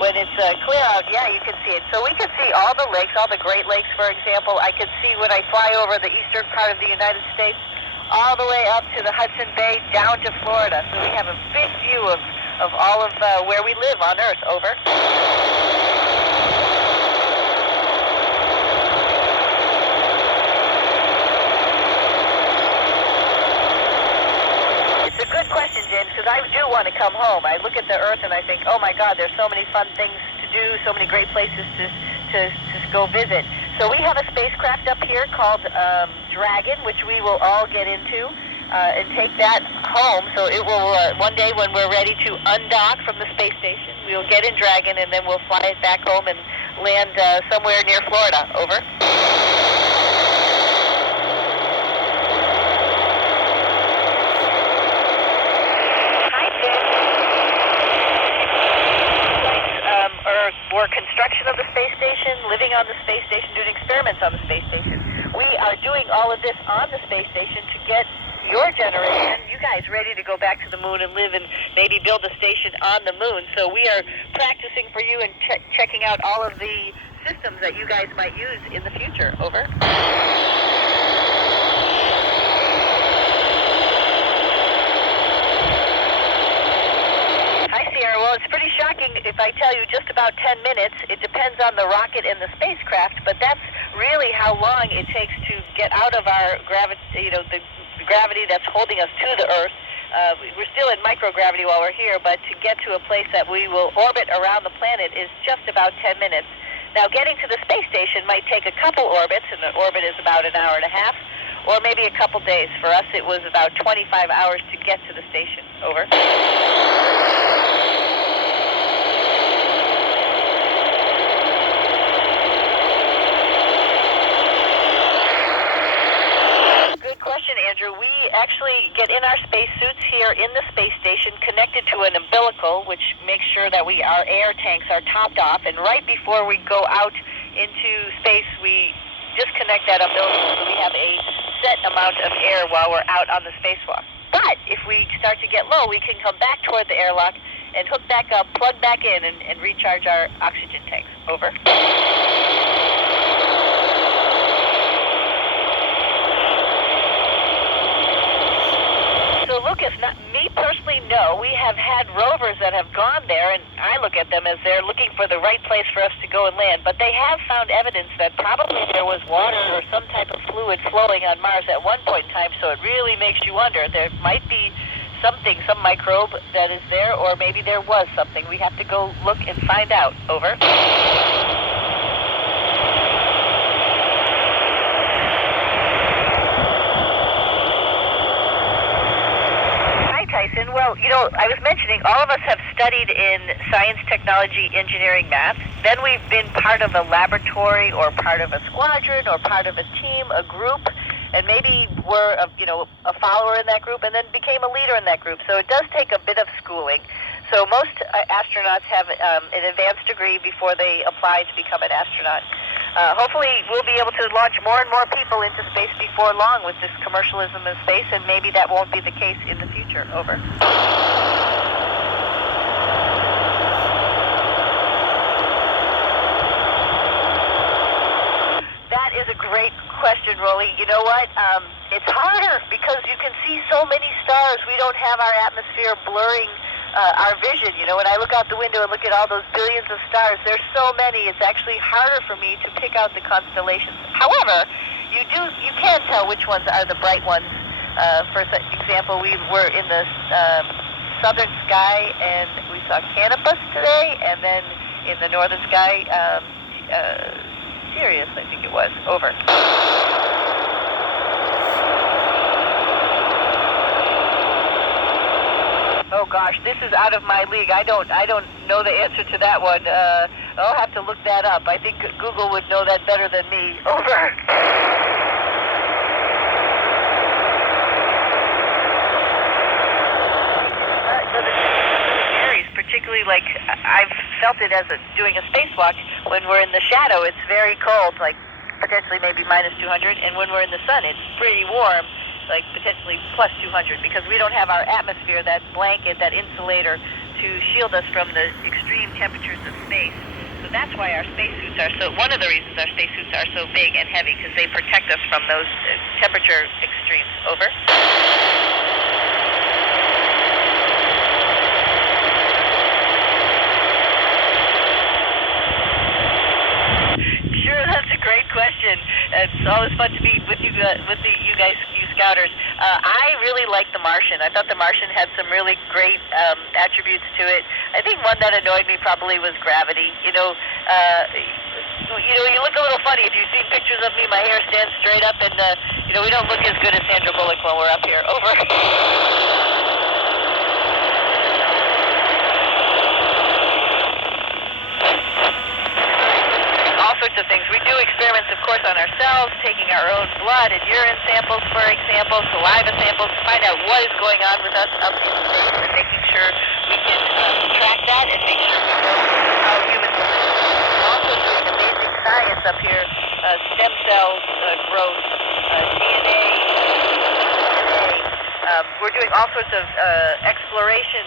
when it's clear out, yeah, you can see it. So we can see all the lakes, all the Great Lakes, for example. I can see when I fly over the eastern part of the United States, all the way up to the Hudson Bay, down to Florida. So we have a big view of all of where we live on Earth. Over. It's a good question, James, because I do want to come home. I look at the Earth and I think, oh my God, there's so many fun things to do, so many great places to go visit. So we have a spacecraft up here called Dragon, which we will all get into and take that home. So it will, one day when we're ready to undock from the space station, we will get in Dragon and then we'll fly it back home and land somewhere near Florida. Over. Or construction of the space station, living on the space station, doing experiments on the space station. We are doing all of this on the space station to get your generation, you guys, ready to go back to the moon and live and maybe build a station on the moon. So we are practicing for you and checking out all of the systems that you guys might use in the future. Over. Well, it's pretty shocking if I tell you just about 10 minutes. It depends on the rocket and the spacecraft, but that's really how long it takes to get out of our gravity, the gravity that's holding us to the Earth. We're still in microgravity while we're here, but to get to a place that we will orbit around the planet is just about 10 minutes. Now, getting to the space station might take a couple orbits, and the orbit is about an hour and a half, or maybe a couple days. For us, it was about 25 hours to get to the station. Over. Andrew, we actually get in our spacesuits here in the space station, connected to an umbilical, which makes sure that our air tanks are topped off. And right before we go out into space, we disconnect that umbilical so we have a set amount of air while we're out on the spacewalk. But if we start to get low, we can come back toward the airlock and hook back up, plug back in, and recharge our oxygen tanks. Over. So, Lucas, not me personally, no. We have had rovers that have gone there, and I look at them as they're looking for the right place for us to go and land. But they have found evidence that probably there was water or some type of fluid flowing on Mars at one point in time, so it really makes you wonder. There might be something, some microbe that is there, or maybe there was something. We have to go look and find out. Over. Well, I was mentioning all of us have studied in science, technology, engineering, math. Then we've been part of a laboratory or part of a squadron or part of a team, a group, and maybe were a follower in that group and then became a leader in that group. So it does take a bit of schooling. So most astronauts have an advanced degree before they apply to become an astronaut. Hopefully we'll be able to launch more and more people into space before long with this commercialism of space, and maybe that won't be the case in the future. Over. That is a great question, Rolly. You know what? It's harder because you can see so many stars. We don't have our atmosphere blurring our vision. When I look out the window and look at all those billions of stars, there's so many. It's actually harder for me to pick out the constellations. However, you can tell which ones are the bright ones. For example, we were in the southern sky and we saw Canopus today, and then in the northern sky, Sirius, I think it was. Over. Oh gosh, this is out of my league. I don't know the answer to that one. I'll have to look that up. I think Google would know that better than me. Over. Particularly, like, I've felt it as doing a spacewalk. When we're in the shadow, it's very cold, like potentially maybe minus 200, and when we're in the sun, it's pretty warm, like potentially plus 200, because we don't have our atmosphere, that blanket, that insulator, to shield us from the extreme temperatures of space. So that's why our spacesuits are so, one of the reasons our spacesuits are so big and heavy, because they protect us from those temperature extremes. Over. Sure, that's a great question. It's always fun to be with you guys, you Scouters. I really like The Martian. I thought The Martian had some really great attributes to it. I think one that annoyed me probably was gravity. You look a little funny if you've seen pictures of me. My hair stands straight up, and we don't look as good as Sandra Bullock when we're up here. Over. All sorts of things. We do experiments, of course, on ourselves, taking our own blood and urine samples, for example, saliva samples, to find out what is going on with us up in space, and making sure we can track that and make sure we know how humans will live. We're also doing amazing science up here, stem cells growth, DNA. We're doing all sorts of exploration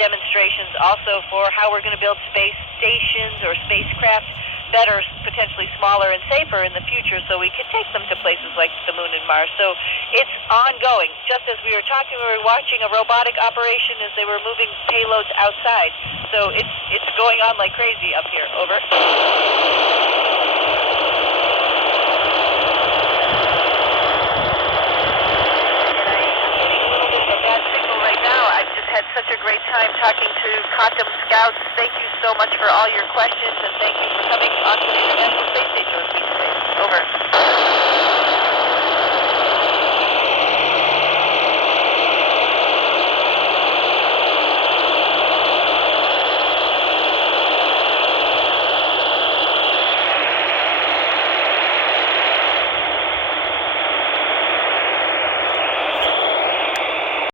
demonstrations also for how we're going to build space stations or spacecraft better, potentially smaller and safer in the future, so we can take them to places like the Moon and Mars. So it's ongoing. Just as we were talking, we were watching a robotic operation as they were moving payloads outside. So it's going on like crazy up here. Over. Had such a great time talking to Quantum Scouts. Thank you so much for all your questions, and thank you for coming onto the International Space Station with me today. Over.